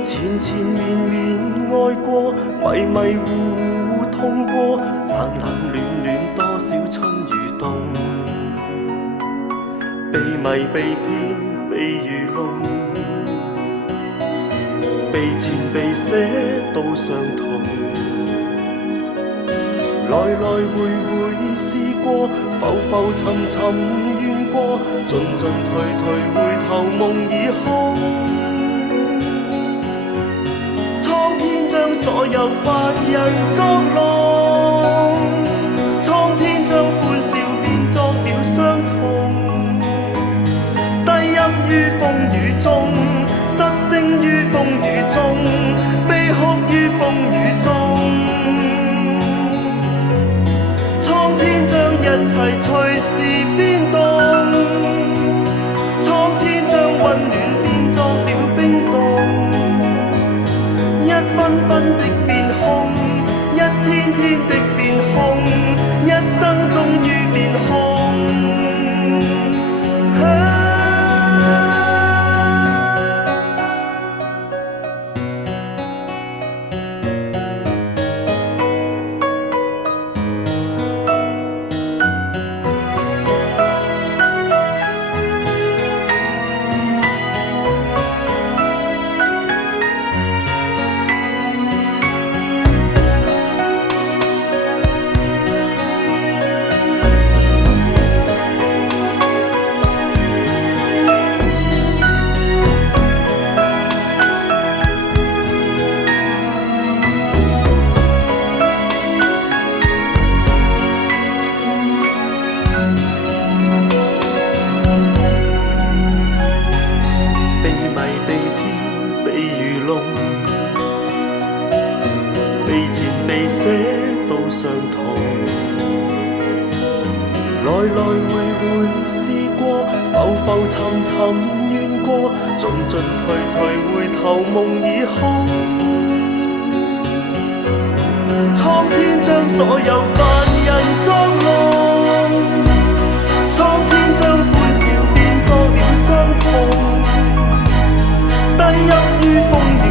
纏纏綿綿愛過，迷迷糊糊痛過，冷冷暖暖多少春與冬，被迷被騙被愚弄，被纏被捨都相同。來來回回試過，浮浮沉沉怨過，進進退退回頭夢已空。蒼天將所有凡人作弄，蒼天將歡笑變作了傷痛，低泣於風雨中，失聲於風雨中，悲哭於風雨中。一切隨時變動，蒼天將溫暖變作了冰凍，一分分的變空，一天天的變空，一生終於變空。被纏被捨都相同，來來回回試過，浮浮沉沉怨過，進進退退回頭夢已空。蒼天將所有凡人作弄，蒼天將歡笑變作了傷痛，低泣於風雨